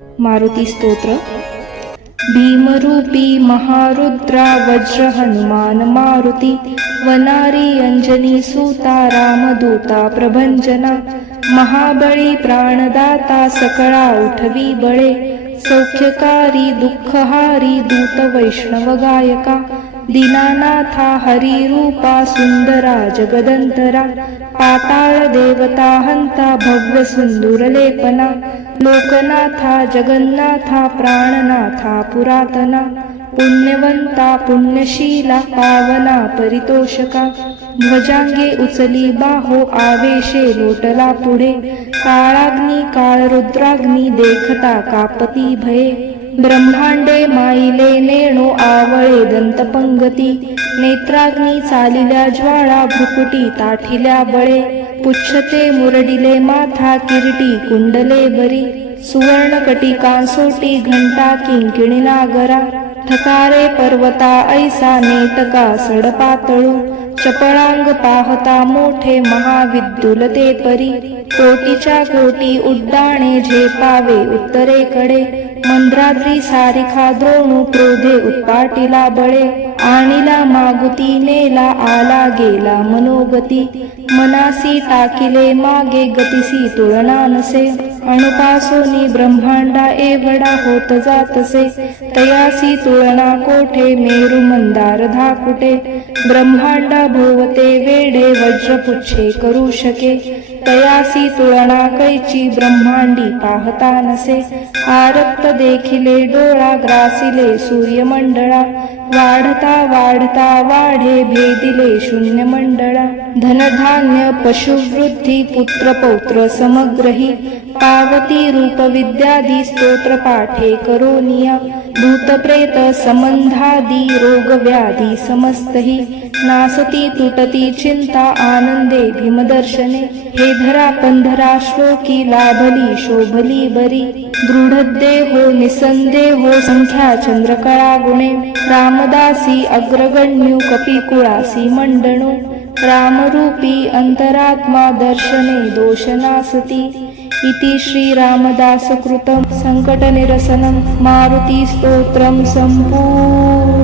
मारुती स्तोत्र. भीमरूपी महारुद्रा वज्र हनुमान मारुती वनारी अंजनी सूता रामदूता प्रभंजना महाबळी प्राणदाता सकळा उठवी बळे सौख्यकारी दुःखहारी दूत वैष्णव गायका दीनानाथा हरी रूपा सुंदरा जगदंतरा पाताळ देवता हंता भव्य सुंदर लेपना लोकनाथा जगन्नाथा प्राणनाथा पुरातना पुण्यवंता पुण्यशीला पावना परितोषका ध्वजांगे उचली बाहो आवेशे लोटला पुढे काळाग्नी काळ रुद्राग्नी देखता कापती भये। ब्रह्मांडे माईले नेणो आवळे दंतपंगती नेत्राग्नी चालिल्या ज्वाळा भुकुटी ताठिल्या बळे पुच्छते मुरडिले माथा किरटी कुंडले बरी सुवर्ण कटिकांसोटी घंटा किंकिणी नागरा ठकारे पर्वता ऐसा नेतका सडपातळू चपळांग पाहता मोठे महाविद्युलते परी कोटीच्या कोटी उड्डाणे झेपावे उत्तरेकडे मंद्राद्री सारिखा द्रोणू क्रोधे उत्पाटिला बळे आणिला मागुती नेला आला गेला मनोगती. मनासी टाकिले मागे गतिसी तुळना नसे अणुपासोनी ब्रह्मांडा एवढा होत जातसे. तयासी तुळना कोठे मेरू मंदार धाकुटे. ब्रह्मांडा भोवते वेडे वज्रपुच्छे करू शके. तयासी तुळना कैची ब्रह्मांडी पाहता नसे. आरक्त देखिले डोळा ग्रासिले सूर्यमंडळा. वाढता वाढता वाढे भेदिले शून्य मंडळा धनधान्य पशुवृद्धी पुत्र पौत्र समग्रही. पावती रूप विद्यादी स्तोत्र पाठे करोनिया. भूतप्रेत संबंधादी रोग व्याधी समस्तही. नासती तुटती चिंता आनंदे भीमदर्शने. हे धरा पंधरा श्लोकी लाभली शोभली बरी. दृढदेहो निसंदेहो संख्या चंद्रकळा गुणे रामदासी अग्रगण्यू कपिकुळासी मंडणो रामरूपी अंतरात्मा दर्शने दोषनासती। इति श्रीरामदासकृतं सङ्कटनिरसनं मारुतिस्तोत्रं सम्पूर्णम्